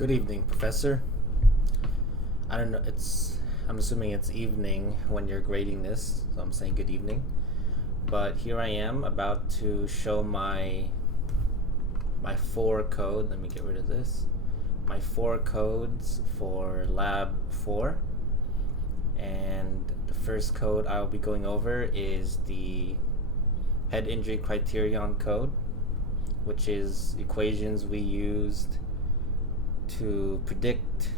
Good evening, Professor. I don't know, I'm assuming it's evening when you're grading this, so I'm saying good evening. But here I am about to show my four code. Let me get rid of this. My four codes for Lab 4. And the first code I'll be going over is the head injury criterion code, which is equations we used to predict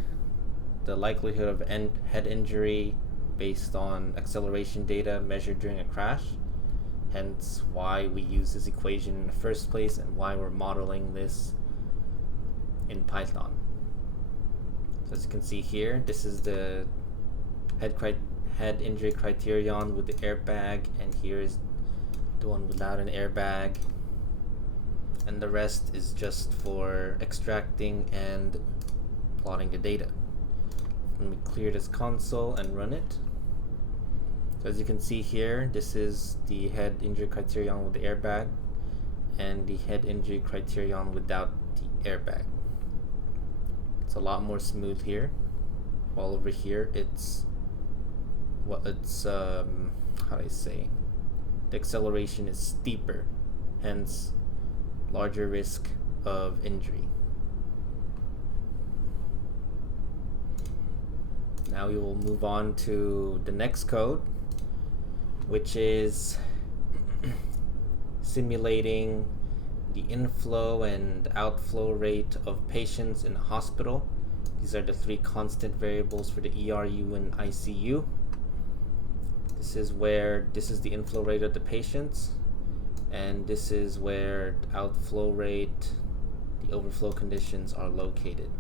the likelihood of head injury based on acceleration data measured during a crash. Hence why we use this equation in the first place and why we're modeling this in Python. So as you can see here, this is the head injury criterion with the airbag, and here is the one without an airbag. And the rest is just for extracting and plotting the data. Let me clear this console and run it. So as you can see here, this is the head injury criterion with the airbag and the head injury criterion without the airbag. It's a lot more smooth here, while over here it's how do I say, the acceleration is steeper, hence larger risk of injury. Now we will move on to the next code, which is simulating the inflow and outflow rate of patients in a hospital. These are the three constant variables for the ERU and ICU. This is the inflow rate of the patients, and this is where the outflow rate, the overflow conditions are located.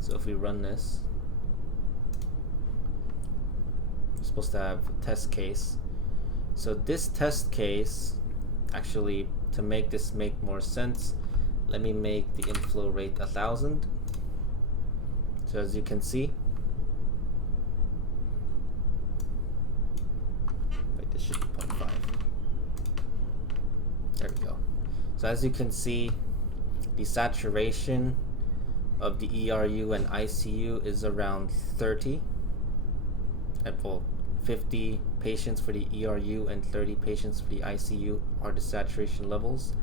So if we run this, we're supposed to have a test case. So this test case, actually, to make this make more sense, let me make the inflow rate 1,000. So as you can see, this should be 0.5. There we go. So as you can see, the saturation of the ERU and ICU is around 30. Well, 50 patients for the ERU and 30 patients for the ICU are the saturation levels.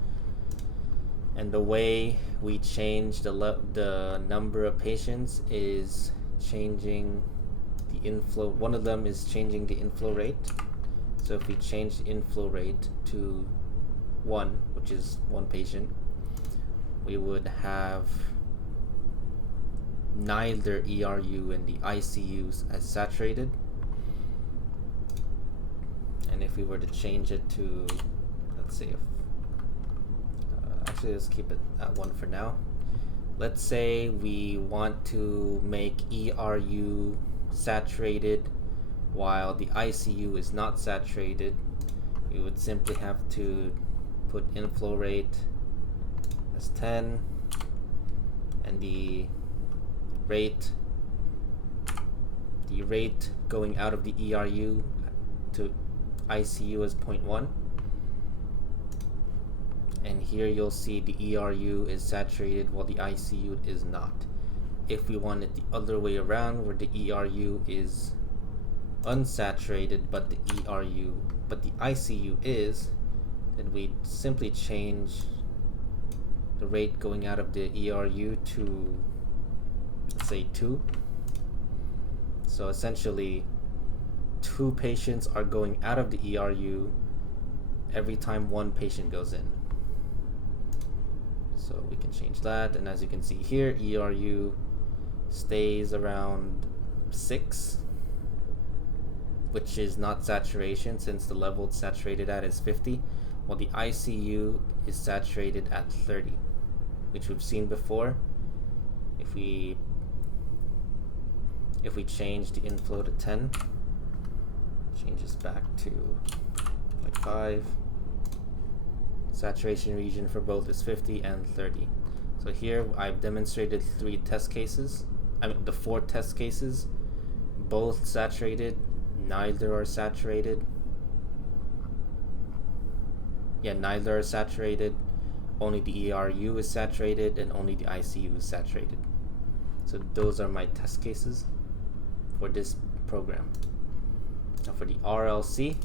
And the way we change the number of patients is changing the inflow. One of them is changing the inflow rate. So if we change the inflow rate to 1, which is 1 patient, we would have neither ERU and the ICUs as saturated. And if we were to change it to, let's say, actually let's keep it at 1 for now. Let's say we want to make ERU saturated while the ICU is not saturated. We would simply have to put inflow rate as 10 and the rate going out of the ERU to ICU is 0.1. And here you'll see the ERU is saturated while the ICU is not. If we want it the other way around, where the ERU is unsaturated but the ICU is, then we simply change the rate going out of the ERU to, let's say, 2. So essentially 2 patients are going out of the ERU every time 1 patient goes in. So we can change that, and as you can see here, ERU stays around 6, which is not saturation since the level it's saturated at is 50, while the ICU is saturated at 30, which we've seen before. If we change the inflow to 10, changes back to like 5. Saturation region for both is 50 and 30. So here I've demonstrated 3 test cases. The 4 test cases, both saturated, neither are saturated. Yeah, neither are saturated, only the ERU is saturated and only the ICU is saturated. So those are my test cases for this program. Now for the RLC,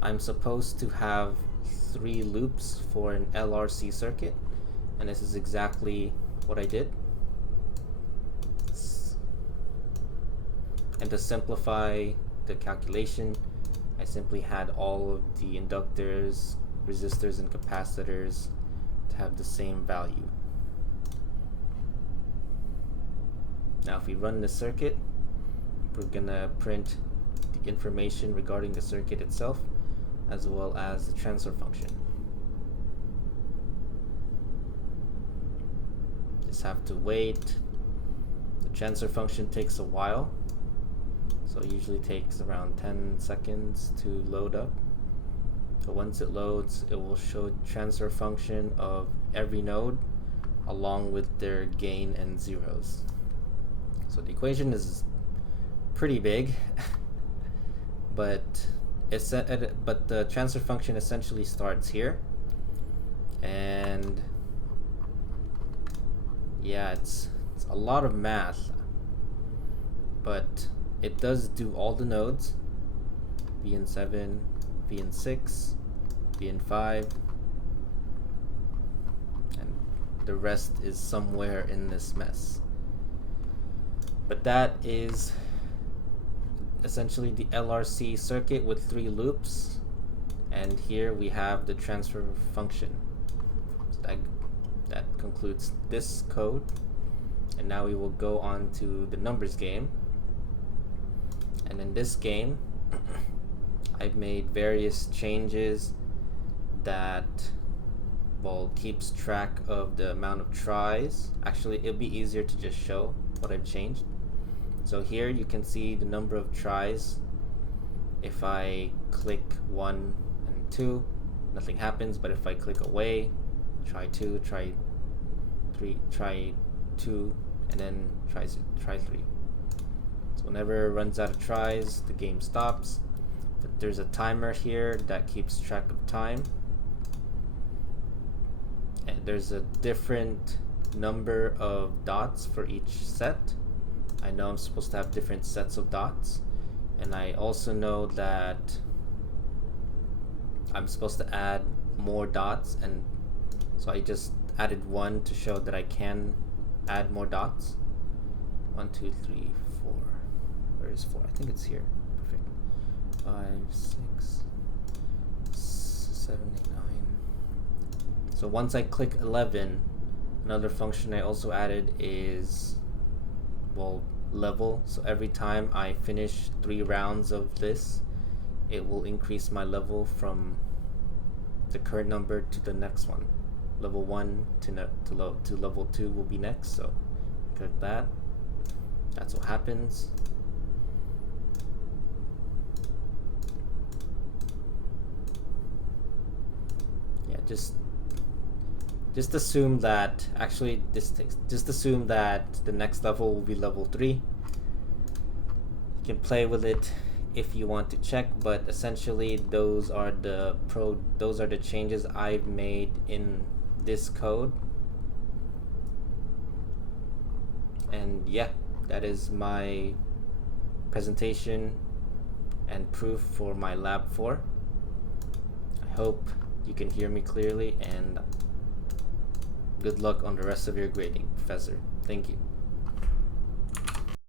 I'm supposed to have 3 loops for an LRC circuit, and this is exactly what I did. And to simplify the calculation, I simply had all of the inductors, resistors, and capacitors to have the same value. Now if we run the circuit, we're gonna print the information regarding the circuit itself as well as the transfer function. Just have to wait. The transfer function takes a while, so it usually takes around 10 seconds to load up. So once it loads, it will show transfer function of every node along with their gain and zeros. So the equation is pretty big, but the transfer function essentially starts here, and yeah, it's a lot of math, but it does do all the nodes: VN7, VN6, VN5, and the rest is somewhere in this mess. But that is essentially the LRC circuit with 3 loops, and here we have the transfer function. So that concludes this code, and now we will go on to the numbers game. And in this game, I've made various changes that, well, keeps track of the amount of tries. Actually, it'll be easier to just show what I've changed. So here you can see the number of tries. If I click 1 and 2, nothing happens, but if I click away, try 2, try 3, try 2, and then try 3. So whenever it runs out of tries, the game stops. But there's a timer here that keeps track of time. And there's a different number of dots for each set. I know I'm supposed to have different sets of dots, and I also know that I'm supposed to add more dots, and so I just added 1 to show that I can add more dots. 1, 2, 3, 4. Where is 4? I think it's here. Perfect. 5, 6, 7, 8, 9. So once I click 11, another function I also added is, well, level. So every time I finish 3 rounds of this, it will increase my level from the current number to the next one. Level 1 to level 2 will be next. So click that. That's what happens. Yeah, just assume that, actually just assume that the next level will be level 3. You can play with it if you want to check, but essentially those are the changes I've made in this code. And yeah, that is my presentation and proof for my lab 4. I hope you can hear me clearly, and good luck on the rest of your grading, Professor. Thank you.